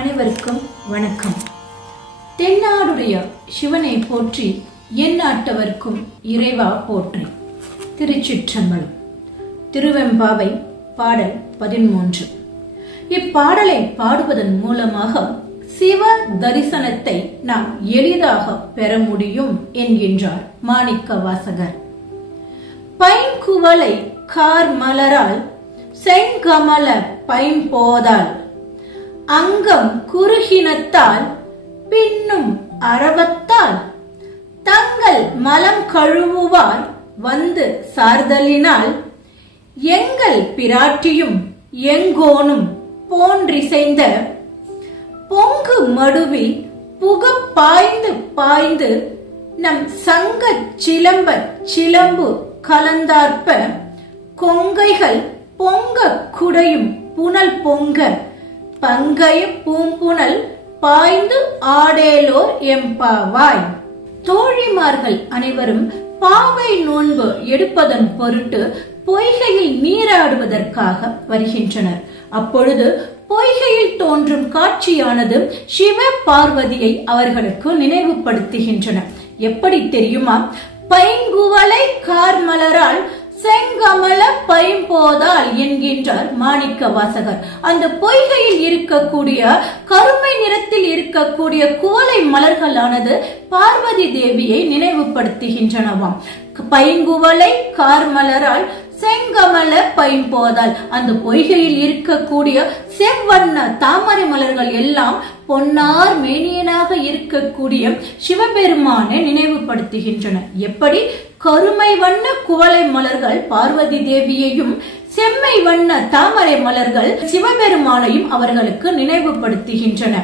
அனைவருக்கும் வணக்கம். தென்னாடுடைய சிவனை போற்றி எந்நாட்டவர்க்கும் இறைவா போற்றி. திருச்சிற்றம்பலம். திருவெம்பாவை பாடல் 13. இப்பாடலை பாடுவதன் மூலமாக சிவ தரிசனத்தை நாம் எளிதாக பெற முடியும் என்கின்றார் மாணிக்க வாசகர். பைங்குவளை கார் மலரால் செங்கமல பைம்போதால் அங்கம் குறுகினத்தால் பின்னும் அரவத்தால் தங்கள் மலம் கழுவுவார் வந்து சார்தலினால் எங்கள் பிராட்டியும் எங்கோனும் போன்றிசைந்த பொங்கு மடுவில் புக பாய்ந்து பாய்ந்து நம் சங்க சிலம்ப சிலம்பு கலந்தார்ப்ப கொங்கைகள் பொங்க குடையும் புனல் பொங்க பங்கைய பூம்புணல் பாய்ந்து ஆடேலோர் எம்பாவாய். தோழிமார்கள் அனைவரும் பாவை நோன்பு எடுப்பதன் பொருட்டு பொய்கையில் நீராடுவதற்காக வருகின்றனர். அப்பொழுது பொய்கையில் தோன்றும் காட்சியானது சிவ பார்வதியை அவர்களுக்கு நினைவுபடுத்துகின்றன. எப்படி தெரியுமா? பைங்குவளை கார் மலரால் செங்கமல பைம்போதால் என்கின்றார் மாணிக்க வாசகர். அந்த பொய்கையில் இருக்கக்கூடிய கருமை நிறத்தில் இருக்கக்கூடிய குவளை மலர்களானது பார்வதி தேவியை நினைவுபடுத்துகின்றனவாம். பைங்குவளை கார் மலரால் செங்கமல பைம்போதால் அந்த பொய்கையில் இருக்கக்கூடிய செவ்வண்ண தாமரை மலர்கள் எல்லாம் பொன்னார் மேனியனாக இருக்கக்கூடிய சிவபெருமானை நினைவுபடுத்துகின்றன. எப்படி? கருமை வண்ண குவளை மலர்கள் பார்வதி தேவியையும், செம்மை வண்ண தாமரை மலர்கள் சிவபெருமானையும் அவர்களுக்கு நினைவுபடுத்துகின்றன.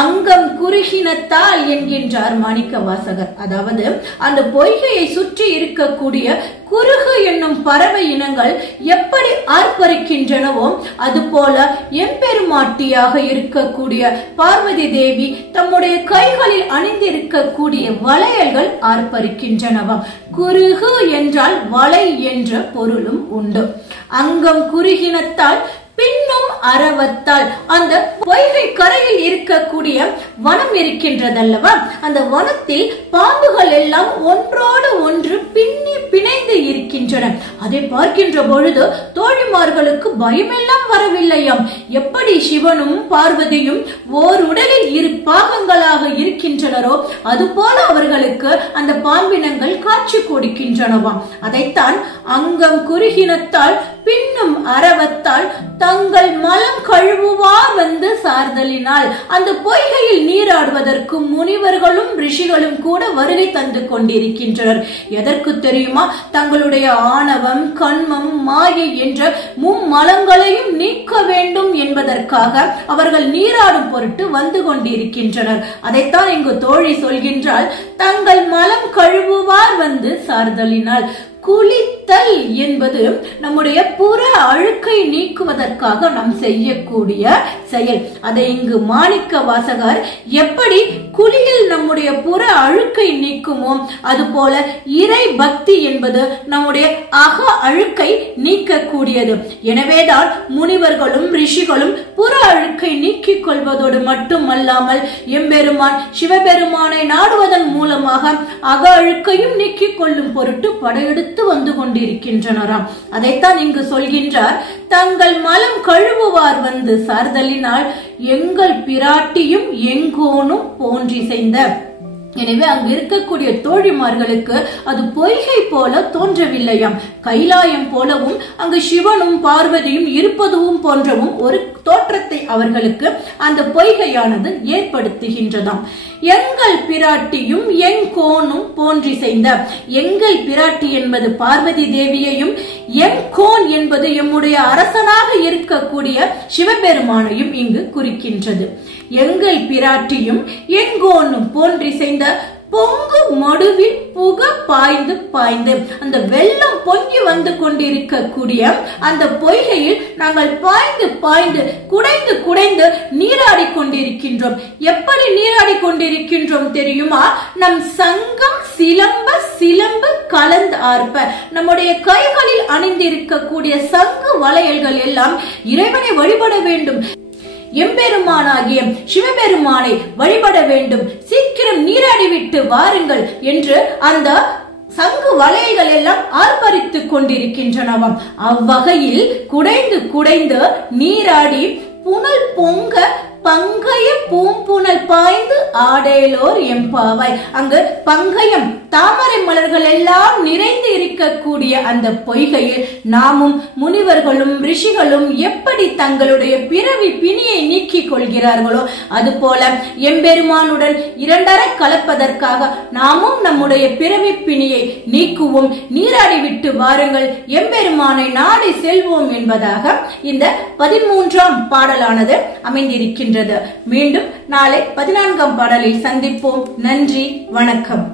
அங்கம் குறுகினத்தால் என்கின்றார் மாணிக்க வாசகர். அதாவது அந்த பொய்கையை சுற்றி இருக்கக்கூடிய குறுகு என்னும் பறவை இனங்கள் எப்படி ஆர்ப்பரிக்கின்றனவோ அதுபோல எம்பெருமாட்டியாக இருக்கக்கூடிய பார்வதி தேவி தம்முடைய கைகளில் அணிந்திருக்கக்கூடிய வளையல்கள் ஆர்ப்பரிக்கின்றனவாம். குறுகு என்றால் வளை என்ற பொருளும் உண்டு. அங்கம் குறுகினத்தால் பின்னும் அரவத்தால் அந்த பொய்கை கரையில் இருக்கக்கூடிய வனம் இருக்கின்றதல்லவா, அந்த வனத்தில் பாம்புகள் எல்லாம் ஒன்றோடு ஒன்று பின்னி பிணைந்து இருக்கின்றன. அதை பார்க்கின்ற பொழுது தோழிமார்களுக்கு பயமெல்லாம் வரவில்லையாம். எப்படி சிவனும் பார்வதியும் ஓர் உடலில் இரு பாகங்களாக இருக்கின்றனரோ அதுபோல அவர்களுக்கு அந்த பாம்பினங்கள் காட்சி கொடுக்கின்றனவாம். அதைத்தான் அங்கம் குறுகினத்தால் பின்னும் அரவத்தால் தங்கள் மலம் கழுவுவார் வந்து சார்தலினால் அந்த பொய்கையில் நீராடுவதற்கு முனிவர்களும் ரிஷிகளும் கூட வருகை தந்து கொண்டிருக்கின்றனர். எதற்கு தெரியுமா? தங்களுடைய ஆணவம், கண்மம், மாயை என்ற மும்மலங்களையும் நீக்க வேண்டும் என்பதற்காக அவர்கள் நீராடும் பொருட்டு வந்து கொண்டிருக்கின்றனர். அதைத்தான் இங்கு தோழி சொல்கின்றால், தங்கள் மலம் கழுவுவார் வந்து சார்தலினால். குளித்தல் என்பது நம்முடைய புற அழுக்கை நீக்குவதற்காக நாம் செய்யக்கூடிய செயல். அதை இங்கு மாணிக்க வாசகர் எப்படி குளியில் நம்முடைய புற அழுக்கை நீக்குமோ அதுபோல இறை பக்தி என்பது நம்முடைய அக அழுக்கை நீக்கக்கூடியது. எனவேதான் முனிவர்களும் ரிஷிகளும் புற அழுக்கை நீக்கிக் கொள்வதோடு மட்டுமல்லாமல் எம்பெருமான் சிவபெருமானை நாடுவதன் மூலமாக அக அழுக்கையும் நீக்கிக் கொள்ளும் பொருட்டு படையெடுத்து வந்து கொண்டிருக்கின்றனராம். அதைத்தான் இங்கு சொல்கின்றார், தங்கள் மலம் கழுவுவார் வந்து சார்தலினால் எங்கள் பிராட்டியும் எங்கோனும் போன்றிசைந்த. எனவே அங்கு இருக்கக்கூடிய தோழிமார்களுக்கு அது பொய்கை போல தோன்றவில்லையாம். கைலாயம் போலவும் அங்கு சிவனும் பார்வதியும் இருப்பதும் போன்றவும் ஒரு தோற்றத்தை அவர்களுக்கு அந்த பொய்கையானது ஏற்படுத்துகின்றதாம். எங்கள் பிராட்டியும் எங்கோனும் போன்றிசைந்த. எங்கள் பிராட்டி என்பது பார்வதி தேவியையும், எங்கோன் என்பது எம்முடைய அரசனாக இருக்கக்கூடிய சிவபெருமானையும் இங்கு குறிக்கின்றது. எங்கள் பிராட்டியும் எங்கோனும் போன்றிசைந்த பொங்கு மடுவில் புக பாய்ந்து பாய்ந்து. அந்த வெள்ளம் பொங்கி வந்து கொண்டிருக்கக்கூடிய அந்த பொய்கையில் நாங்கள் பாய்ந்து பாய்ந்து குடைந்து குடைந்து நீராடி கொண்டிருக்கின்றோம். எப்படி நீராடி கொண்டிருக்கின்றோம் தெரியுமா? நம் சங்கம் சிலம்ப சிலம்பு கலந்து ஆர்ப்ப. நம்முடைய கைகளில் அணிந்திருக்கக்கூடிய சங்கு வளையல்கள் எல்லாம் இறைவனை வழிபட வேண்டும். எம்பெருமானாகிய சிவபெருமானை வழிபட வேண்டும், சீக்கிரம் நீராடிவிட்டு வாருங்கள் என்று அந்த சங்கு வளையல்கள் எல்லாம் ஆர்ப்பரித்துக் கொண்டிருக்கின்றனவாம். அவ்வகையில் குடைந்து குடைந்து நீராடி புனல் பொங்க பங்கைய பூம்புணல் பாய்ந்து ஆடேலோர் எம்பாவாய். அங்கு பங்கயம் தாமரை மலர்கள் எல்லாம் நிறைந்து இருக்கக்கூடிய அந்த பொய்கையில் நாமும் முனிவர்களும் ரிஷிகளும் எப்படி தங்களுடைய பிறவி பிணியை நீக்கிக் கொள்கிறார்களோ அதுபோல எம்பெருமானுடன் இரண்டரை கலப்பதற்காக நாமும் நம்முடைய பிறவி பிணியை நீக்குவோம், நீராடிவிட்டு வாருங்கள், எம்பெருமானை நாடி செல்வோம் என்பதாக இந்த 13ஆம் பாடலானது அமைந்திருக்கின்றது. மீண்டும் நாளை 14ஆம் பாடலில் சந்திப்போம். நன்றி, வணக்கம்.